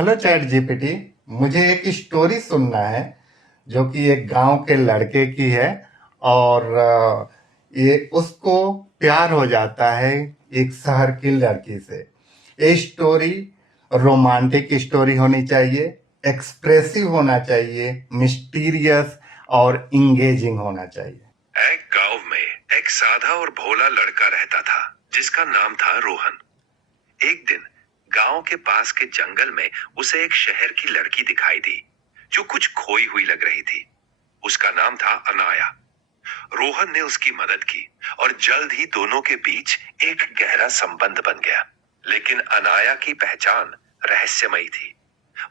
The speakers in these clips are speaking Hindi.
Hello chat GPT. मुझे एक स्टोरी सुनना है जो कि एक गांव के लड़के की है। और ये उसको प्यार हो जाता है एक शहर की लड़की से। ये स्टोरी रोमांटिक स्टोरी होनी चाहिए, एक्सप्रेसिव होना चाहिए, मिस्टीरियस और इंगेजिंग होना चाहिए। एक गांव में एक साधा और भोला लड़का रहता था जिसका नाम था रोहन। एक दिन गांव के पास के जंगल में उसे एक शहर की लड़की दिखाई दी जो कुछ खोई हुई लग रही थी। उसका नाम था अनाया। रोहन ने उसकी मदद की और जल्द ही दोनों के बीच एक गहरा संबंध बन गया। लेकिन अनाया की पहचान रहस्यमयी थी।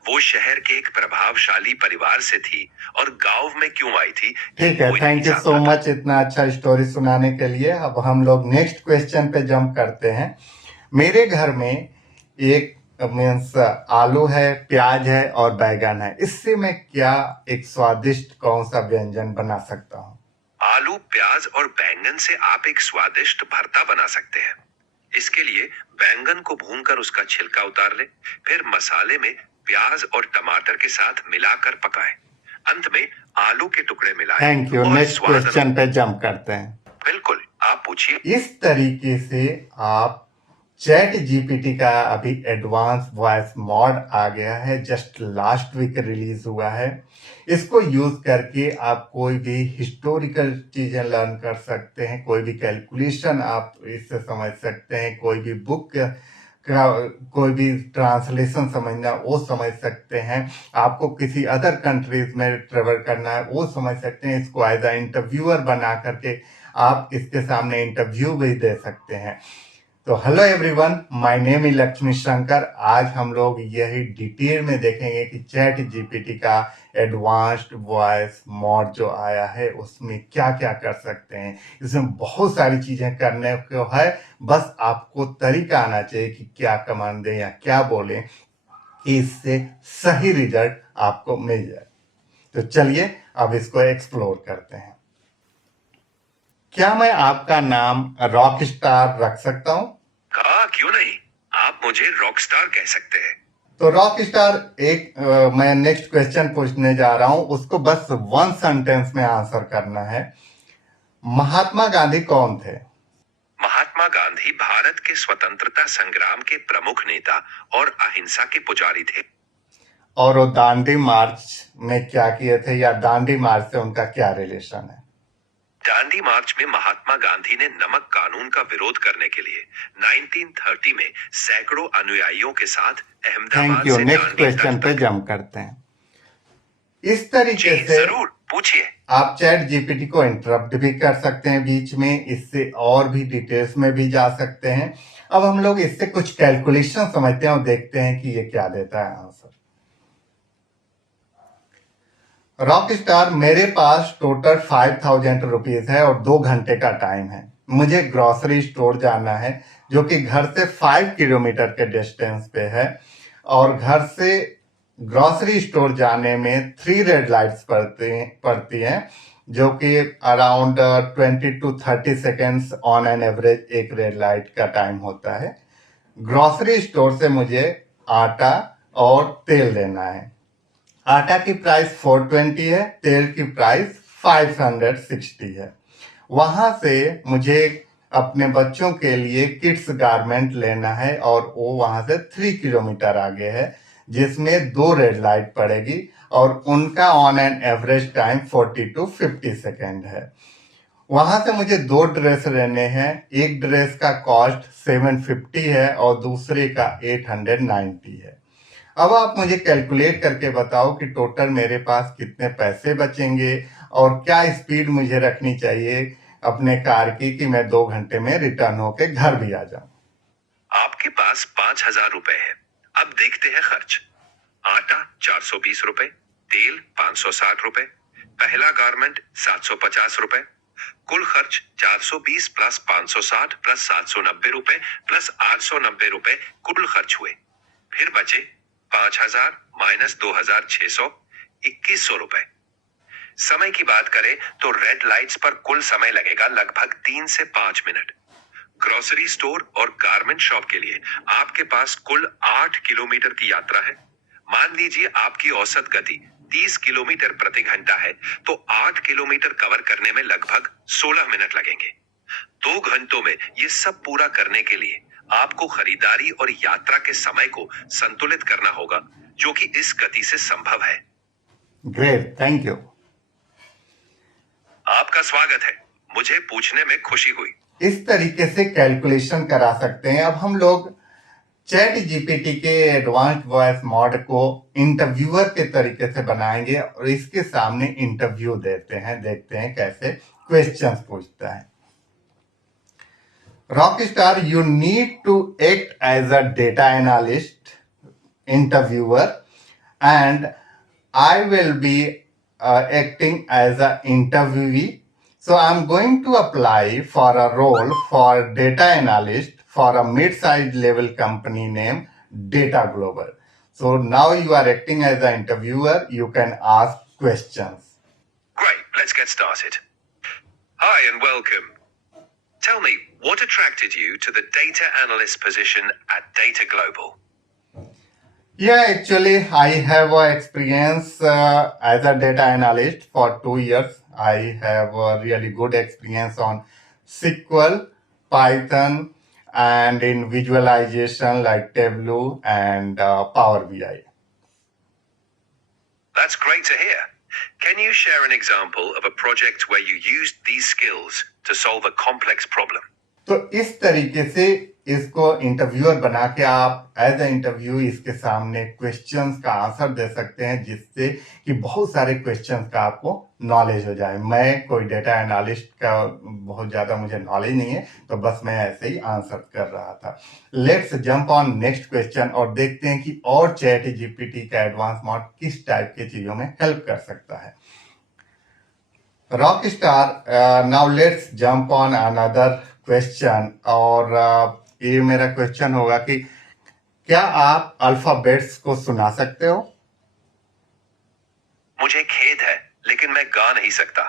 वो शहर के एक प्रभावशाली परिवार से थी और गांव में क्यों आई थी ठीक है, कोई नहीं थैंक यू सो जानता था। मच इतना अच्छा स्टोरी सुनाने के लिए। अब हम लोग नेक्स्ट क्वेश्चन पे जंप करते हैं। मेरे घर में एक मीन्स आलू है, प्याज है और बैगन है। इससे मैं क्या एक स्वादिष्ट कौन सा व्यंजन बना सकता हूँ? आलू, प्याज और बैंगन से आप एक स्वादिष्ट भरता बना सकते हैं। इसके लिए बैंगन को भूनकर उसका छिलका उतार ले, फिर मसाले में प्याज और टमाटर के साथ मिलाकर पकाएं। अंत में आलू के टुकड़े मिलाएं थैंक यू। और नेक्स्ट स्वाद क्वेश्चन पे जंप करते हैं। बिल्कुल, आप पूछिए। इस तरीके से आप चैट जीपीटी का अभी एडवांस वॉइस मॉड आ गया है, जस्ट लास्ट वीक रिलीज हुआ है। इसको यूज करके आप कोई भी हिस्टोरिकल चीजें लर्न कर सकते हैं, कोई भी कैलकुलेशन आप इससे समझ सकते हैं, कोई भी बुक का कोई भी ट्रांसलेशन समझना वो समझ सकते हैं, आपको किसी अदर कंट्रीज में ट्रेवल करना है वो समझ सकते हैं। इसको एज अ इंटरव्यूअर बना करके आप इसके सामने इंटरव्यू भी दे सकते हैं। तो hello everyone, my name is Lakshmi Shankar. आज हम लोग यही डिटेल में देखेंगे कि चैट जीपीटी का एडवांस्ड वॉइस मॉड जो आया है उसमें क्या क्या कर सकते हैं। इसमें बहुत सारी चीजें करने को है, बस आपको तरीका आना चाहिए कि क्या कमांड दें या क्या बोलें कि इससे सही रिजल्ट आपको मिल जाए। तो चलिए अब इसको एक्सप्लोर करते हैं। क्या मैं आपका नाम रॉक स्टार रख सकता हूँ? कहा क्यों नहीं, आप मुझे रॉकस्टार कह सकते हैं। तो रॉक स्टार मैं नेक्स्ट क्वेश्चन पूछने जा रहा हूं, उसको बस वन सेंटेंस में आंसर करना है। महात्मा गांधी कौन थे? महात्मा गांधी भारत के स्वतंत्रता संग्राम के प्रमुख नेता और अहिंसा के पुजारी थे। और वो दांडी मार्च में क्या किए थे, या दांडी मार्च से उनका क्या रिलेशन है? दांडी मार्च में महात्मा गांधी ने नमक कानून का विरोध करने के लिए 1930 में सैकड़ों अनुयायियों के साथ थैंक अहमदाबाद यू। से नेक्स्ट दांडी क्वेश्चन तट पे तक। जंप करते हैं। इस तरीके जी से जरूर, पूछिए। आप चैट जीपीटी को इंटरप्ट भी कर सकते हैं बीच में, इससे और भी डिटेल्स में भी जा सकते हैं। अब हम लोग इससे कुछ कैलकुलेशन समझते हैं और देखते हैं कि ये क्या देता है आंसर। रॉक स्टार, मेरे पास टोटल 5000 रुपीज है और 2 घंटे का टाइम है। मुझे ग्रोसरी स्टोर जाना है जो कि घर से 5 किलोमीटर के डिस्टेंस पे है, और घर से ग्रोसरी स्टोर जाने में 3 रेड लाइट्स पड़ती हैं जो कि around 20 to 30 seconds on an average एक रेड लाइट का टाइम होता है। ग्रोसरी स्टोर से मुझे आटा और तेल लेना है। आटा की प्राइस 420 है, तेल की प्राइस 560 है। वहां से मुझे अपने बच्चों के लिए किड्स गारमेंट लेना है और वो वहां से 3 किलोमीटर आगे है, जिसमें 2 रेड लाइट पड़ेगी और उनका on an average time 40 to 50 second है। वहां से मुझे 2 ड्रेस लेने हैं। एक ड्रेस का कॉस्ट 750 है और दूसरे का 890 है। अब आप मुझे कैलकुलेट करके बताओ कि टोटल मेरे पास कितने पैसे बचेंगे और क्या स्पीड मुझे रखनी चाहिए अपने कार की कि मैं 2 घंटे में रिटर्न होके घर भी आ जाऊं। आपके पास 5000 रुपए है। अब देखते हैं खर्च। आटा 420 रुपए, तेल 560 रुपए, पहला गारमेंट 750 रुपए। कुल खर्च 420 प्लस 560 प्लस 790 रुपए प्लस 890 रुपए कुल खर्च हुए। फिर बचे 5000 माइनस 2600, 2100 रुपए। समय की बात करें तो रेड लाइट्स पर कुल समय लगेगा लगभग 3 से 5 मिनट। ग्रोसरी स्टोर और गारमेंट शॉप के लिए आपके पास कुल 8 किलोमीटर की यात्रा है। मान लीजिए आपकी औसत गति 30 किलोमीटर प्रति घंटा है, तो 8 किलोमीटर कवर करने में लगभग 16 मिनट लगेंगे। 2 घंटों में ये सब पूरा करने के लिए आपको खरीदारी और यात्रा के समय को संतुलित करना होगा, जो कि इस गति से संभव है। Great, thank you. आपका स्वागत है। मुझे पूछने में खुशी हुई। इस तरीके से कैलकुलेशन करा सकते हैं। अब हम लोग चैट जीपीटी के एडवांस्ड वॉइस मॉड को इंटरव्यूअर के तरीके से बनाएंगे और इसके सामने इंटरव्यू देते हैं, देखते हैं कैसे क्वेश्चंस पूछता है। Rockstar, you need to act as a data analyst, interviewer, and I will be acting as an interviewee. So I'm going to apply for a role for data analyst for a mid-sized level company named Data Global. So now you are acting as an interviewer. You can ask questions. Great, let's get started. Hi and welcome. Tell me, what attracted you to the data analyst position at Data Global? Yeah, actually, I have experience as a data analyst for 2 years. I have a really good experience on SQL, Python, and in visualization like Tableau and Power BI. That's great to hear. Can you share an example of a project where you used these skills to solve a complex problem? तो इस तरीके से इसको इंटरव्यूअर बना के आप एज ए इंटरव्यू इसके सामने क्वेश्चंस का आंसर दे सकते हैं, जिससे कि बहुत सारे क्वेश्चंस का आपको नॉलेज हो जाए। मैं कोई डेटा एनालिस्ट का बहुत ज़्यादा मुझे नॉलेज नहीं है, तो बस मैं ऐसे ही आंसर कर रहा था। Let's jump on next question और देखते हैं कि और चैट जीपीटी का एडवांस मोड किस टाइप की चीज़ों में हेल्प कर सकता है। Rockstar, now let's jump on another question. और ये मेरा क्वेश्चन होगा कि क्या आप अल्फाबेट्स को सुना सकते हो? मुझे खेद है, लेकिन मैं गा नहीं सकता।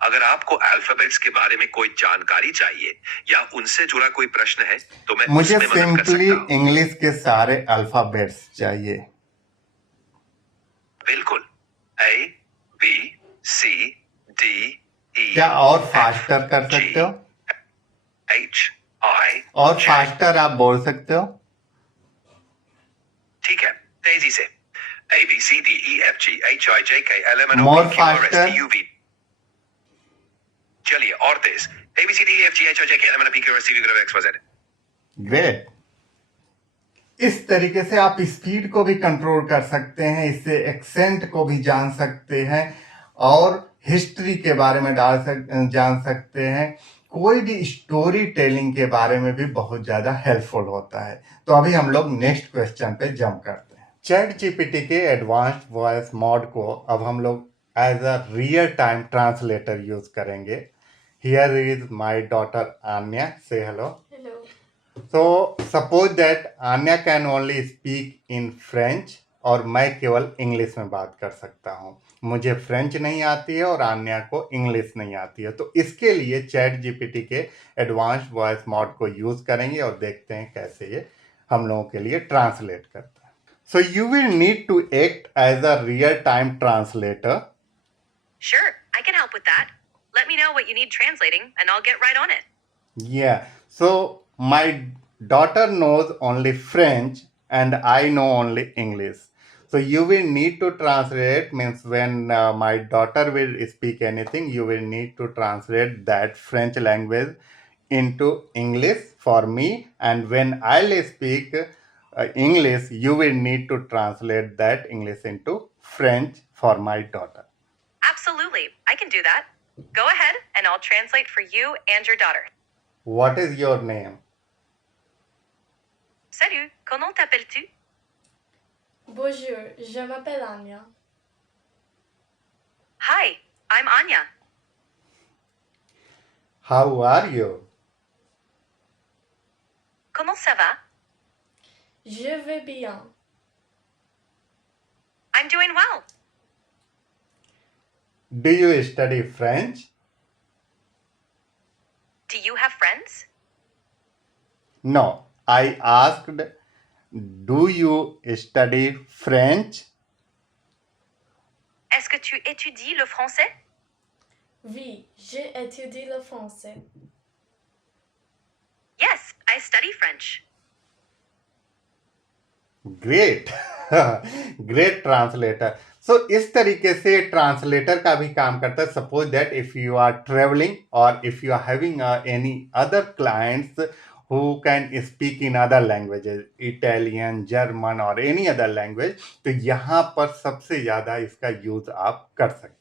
अगर आपको अल्फाबेट्स के बारे में कोई जानकारी चाहिए या उनसे जुड़ा कोई प्रश्न है, तो मैं मुझे उसमें मदद कर सिंपली सकता हूँ। इंग्लिश के सारे अल्फाबेट्स चाहिए। बिल्कुल। A, B, C, D, E, क्या और फास्टर कर सकते हो? H, I, और J। फास्टर आप बोल सकते हो? ठीक है, तेजी से। A, B, C, D, E, F, G, H, I, J, K, L, M, N, O, More P, Q, R, S, faster। T, U, V। चलिए और तेज। A, B, C, D, E, F, G, H, I, J, K, L, M, N, O, P, Q, R, S, T, U, V, W, X, Y, Z। Great. इस तरीके से आप स्पीड को भी कंट्रोल कर सकते हैं, इससे एक्सेंट को भी जान सकते हैं और हिस्ट्री के बारे में जान सकते हैं। कोई भी स्टोरी टेलिंग के बारे में भी बहुत ज़्यादा हेल्पफुल होता है। तो अभी हम लोग नेक्स्ट क्वेश्चन पे जंप करते हैं। चैट जीपीटी के एडवांस्ड वॉइस मॉड को अब हम लोग as a real time translator use करेंगे। Here is my daughter Aanya, say hello. Hello. So suppose that Aanya can only speak in French और मैं केवल इंग्लिश में बात कर सकता हूँ। मुझे फ्रेंच नहीं आती है और आन्या को इंग्लिश नहीं आती है। तो इसके लिए चैट जीपीटी के एडवांस्ड वॉइस मॉड को यूज करेंगे और देखते हैं कैसे ये हम लोगों के लिए ट्रांसलेट करता है। So you will need to act as a real time translator. Sure, I can help with that. Let me know what you need translating, and I'll get right on it. Yeah, so my daughter knows only French and I know only English. So you will need to translate, means when my daughter will speak anything, you will need to translate that French language into English for me. And when I'll speak English, you will need to translate that English into French for my daughter. Absolutely, I can do that. Go ahead, and I'll translate for you and your daughter. What is your name? Salut, comment t'appelles-tu? Bonjour, je m'appelle Anya. Hi, I'm Anya. How are you? Comment ça va? Je vais bien. I'm doing well. Do you study French? Do you have friends? No, I asked do you study French? Est-ce que tu étudies le français? Oui, j'étudie le français. Yes, I study French. Great great translator. So इस तरीके से ट्रांसलेटर का भी काम करता है। Suppose that if you are travelling और if you are having any other clients who can speak in other languages, Italian, German और एनी अदर लैंग्वेज, तो यहाँ पर सबसे ज़्यादा इसका यूज आप कर सकते हैं।